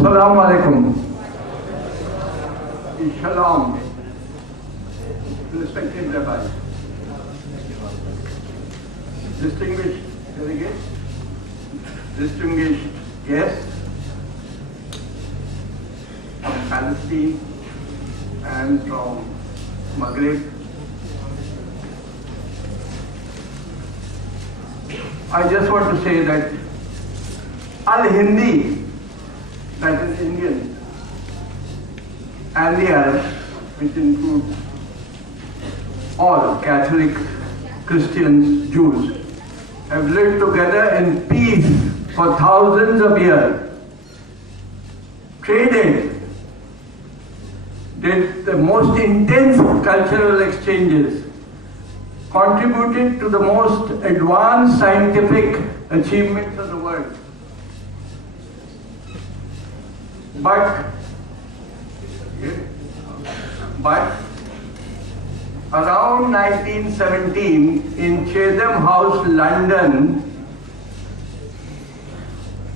Assalamu alaikum. Shalom. Respected Rabbi, distinguished delegates, distinguished guests from Palestine and from Maghreb, I just want to say that Al-Hindi, that is Indian, and the Arabs, which includes all Catholics, Christians, Jews, have lived together in peace for thousands of years, traded, did the most intense cultural exchanges, contributed to the most advanced scientific achievements of the world. But around 1917, in Chatham House, London,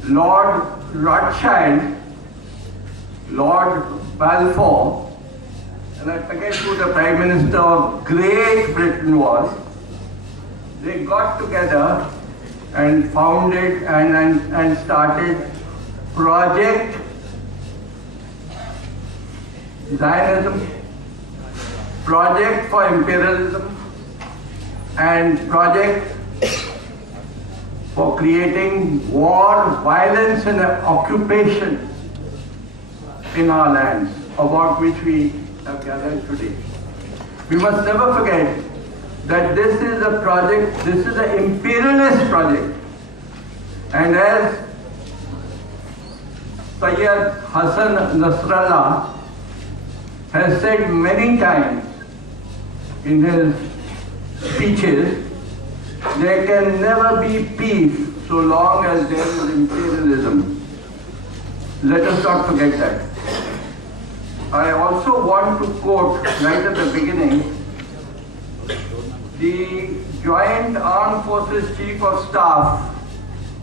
Lord Rothschild, Lord Balfour, and I forget who the Prime Minister of Great Britain was, they got together and founded and started Project Zionism, Project for Imperialism, and Project for creating war, violence and occupation in our lands, about which we have gathered today. We must never forget that this is a project, this is an imperialist project. And as Sayyid Hassan Nasrallah has said many times in his speeches, there can never be peace so long as there is imperialism. Let us not forget that. I also want to quote right at the beginning the Joint Armed Forces Chief of Staff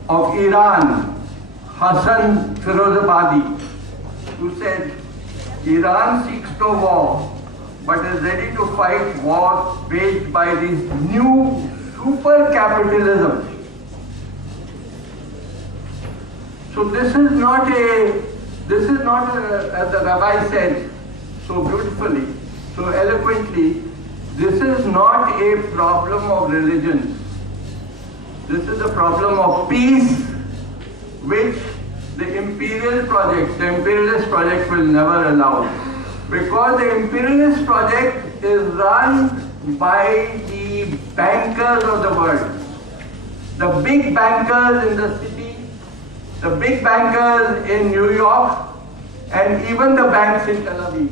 of Iran, Hassan Firozabadi, who said, Iran seeks no war, but is ready to fight war waged by this new super capitalism. So this is not a, as the Rabbi said so beautifully, so eloquently, this is not a problem of religion. This is a problem of peace, which the imperialist project will never allow. Because the imperialist project is run by the bankers of the world. The big bankers in the city, the big bankers in New York, and even the banks in Tel Aviv.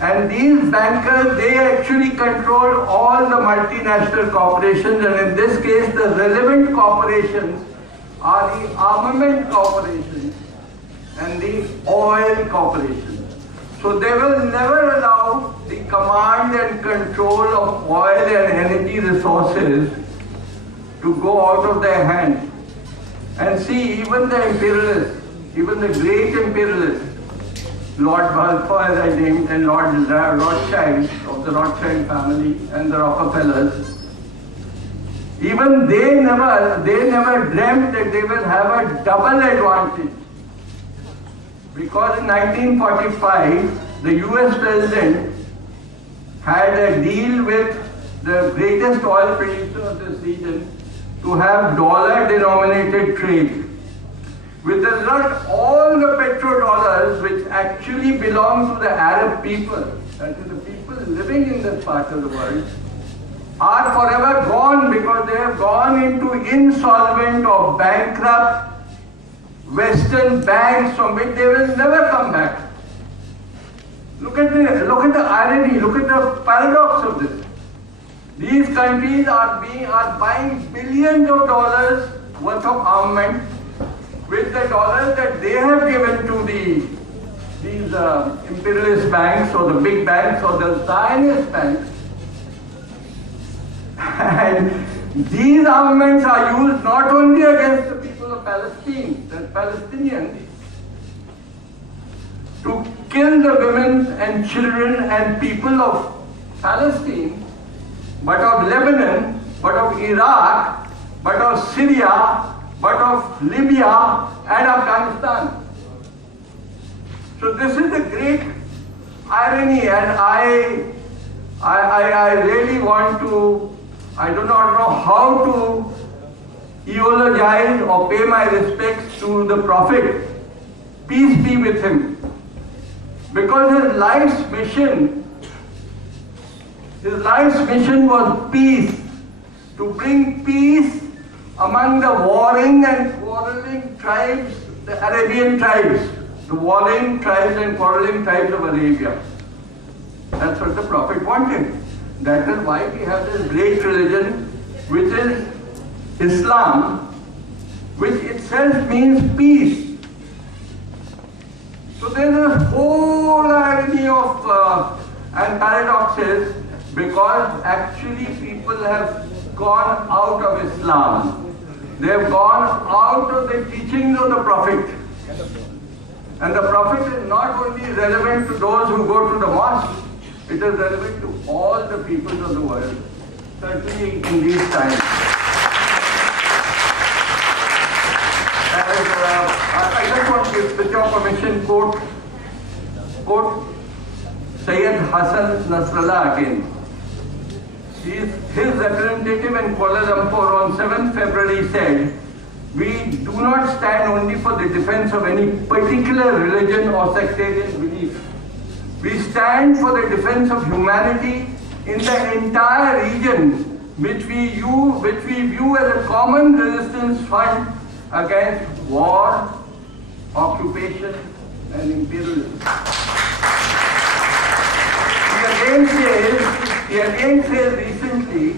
And these bankers, they actually control all the multinational corporations, and in this case, the relevant corporations are the armament corporations and the oil corporations. So they will never allow the command and control of oil and energy resources to go out of their hands. And see, even the imperialists, even the great imperialists, Lord Balfour, as I named, and Lord Rothschild of the Rothschild family and the Rockefellers, even they never dreamt that they will have a double advantage. Because in 1945, the US president had a deal with the greatest oil producer of this region to have dollar-denominated trade. With the result, all the petrodollars, which actually belong to the Arab people, that is the people living in this part of the world, are forever gone because they have gone into insolvent or bankrupt Western banks from which they will never come back. Look at the irony, look at the paradox of this. These countries are buying billions of dollars worth of armament with the dollars that they have given to these imperialist banks or the big banks or the Zionist banks. And these armaments are used not only against the people of Palestine, the Palestinians, to kill the women and children and people of Palestine, but of Lebanon, but of Iraq, but of Syria, but of Libya and Afghanistan. So this is the great irony, and I really want to, I do not know how to eulogize or pay my respects to the Prophet, peace be with him, because his life's mission was peace, to bring peace among the warring and quarreling tribes, the Arabian tribes, the warring tribes and quarreling tribes of Arabia. That's what the Prophet wanted. That is why we have this great religion, which is Islam, which itself means peace. So there is a whole irony of and paradoxes, because actually people have gone out of Islam. They have gone out of the teachings of the Prophet. And the Prophet is not only relevant to those who go to the mosque, it is relevant to all the peoples of the world, certainly in these times. I just want to, with your permission, quote Sayyid Hassan Nasrallah again. His representative in Kuala Lumpur on 7th February said, "We do not stand only for the defense of any particular religion or sectarian belief. We stand for the defense of humanity in the entire region, which we view as a common resistance front against war, occupation, and imperialism." He again says recently,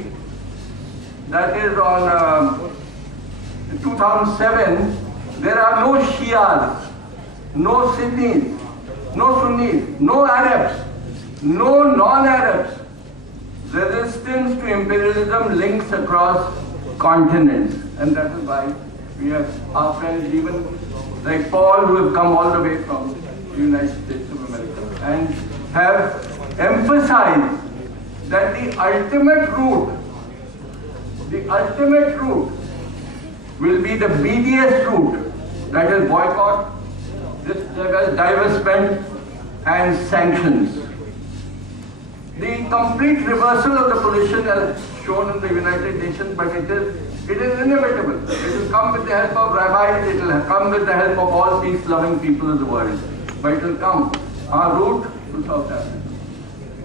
that is on 2007, there are no Shias, no Sunnis, no Arabs, no non-Arabs. Resistance to imperialism links across continents, and that is why we have our friends, even like Paul, who have come all the way from the United States of America, and have emphasized that the ultimate route will be the BDS route, that is boycott, divestment, and sanctions. The complete reversal of the position as shown in the United Nations, but it is inevitable. It will come with the help of rabbis, it will come with the help of all peace-loving people of the world. But it will come. Our route to South Africa,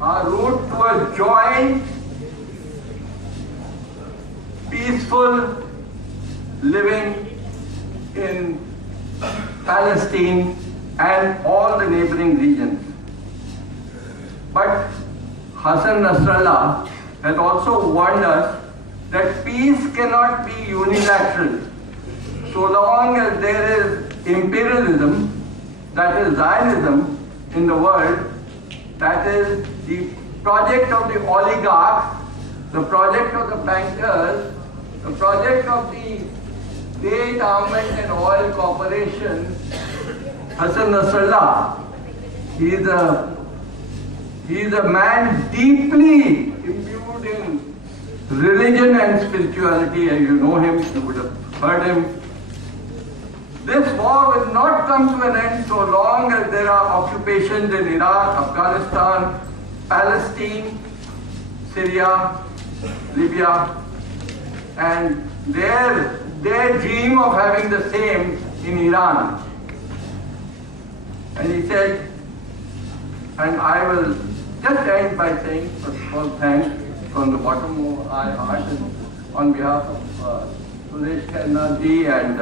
our route to a joint, peaceful living in Palestine and all the neighboring regions. But Hassan Nasrallah has also warned us that peace cannot be unilateral. So long as there is imperialism, that is Zionism in the world, that is the project of the oligarchs, the project of the bankers, the project of the state armament and oil corporations. Hassan Nasrallah, he is a man deeply imbued in religion and spirituality, and you know him, you would have heard him. This war will not come to an end so long as there are occupations in Iraq, Afghanistan, Palestine, Syria, Libya, and their dream of having the same in Iran. And he said, and I will just end by saying, first of all, thanks from the bottom of my heart and on behalf of Suresh Khanna ji and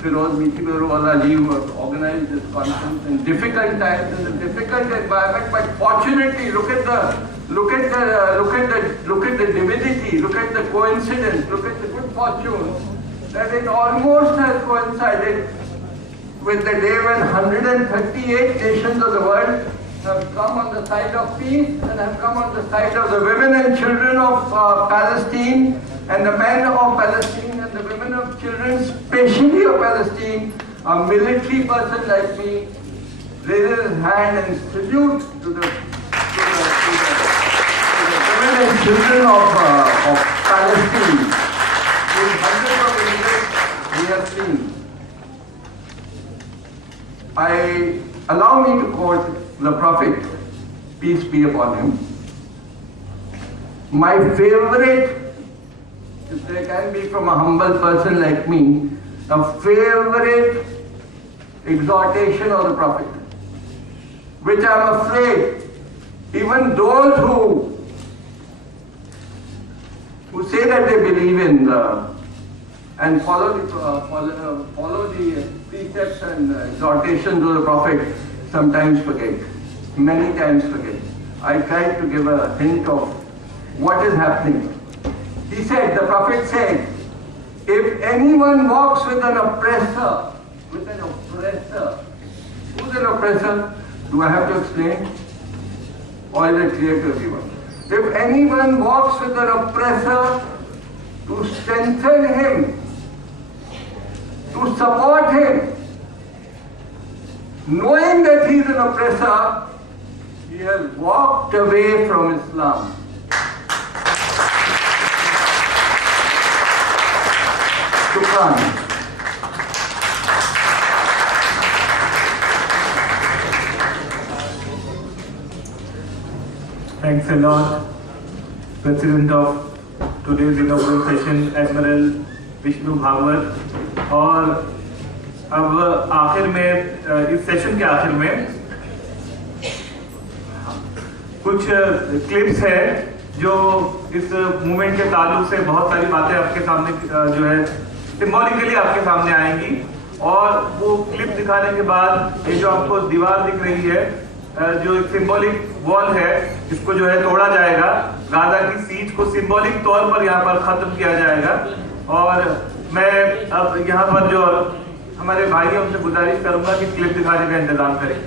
Firoz Mitiwala ji, who have organized this conference in difficult times, in a difficult environment, but fortunately, look at the divinity, look at the coincidence, look at the good fortune, that it almost has coincided with the day when 138 nations of the world have come on the side of peace and have come on the side of the women and children of Palestine and the men of Palestine and the women of children, especially of Palestine. A military person like me raises his hand and salutes to the women and children of Palestine. In hundreds of images we have seen. Allow me to quote the Prophet, peace be upon him. My favorite, if there can be from a humble person like me, a favorite exhortation of the Prophet, which I am afraid even those who say that they believe in and follow the precepts and exhortations of the Prophet sometimes forget, many times forget. I tried to give a hint of what is happening. He said, the Prophet said, if anyone walks with an oppressor, who's an oppressor? Do I have to explain? Or is it clear to everyone? If anyone walks with an oppressor, to strengthen him, to support him, knowing that he is an oppressor, he has walked away from Islam. Shukran. Thanks a lot, President of today's inaugural session, Admiral Vishnu Bhagwat. और अब आखिर में, इस session के आखिर में कुछ clips है जो इस मूवमेंट के ताल्लुक से बहुत सारी बातें आपके सामने जो है सिंबॉलिकली आपके सामने आएंगी। और वो क्लिप दिखाने के बाद ये जो आपको दीवार दिख रही है, जो एक सिंबॉलिक वॉल है, इसको जो है तोड़ा जाएगा। गाजा की सीज को सिंबॉलिक तौर पर यहाँ पर खत्म किया जाएगा। और मैं अब यहाँ पर जो हमारे भाइयों से गुजारिश करूंगा कि क्लिप दिखाने का इंतजाम करें।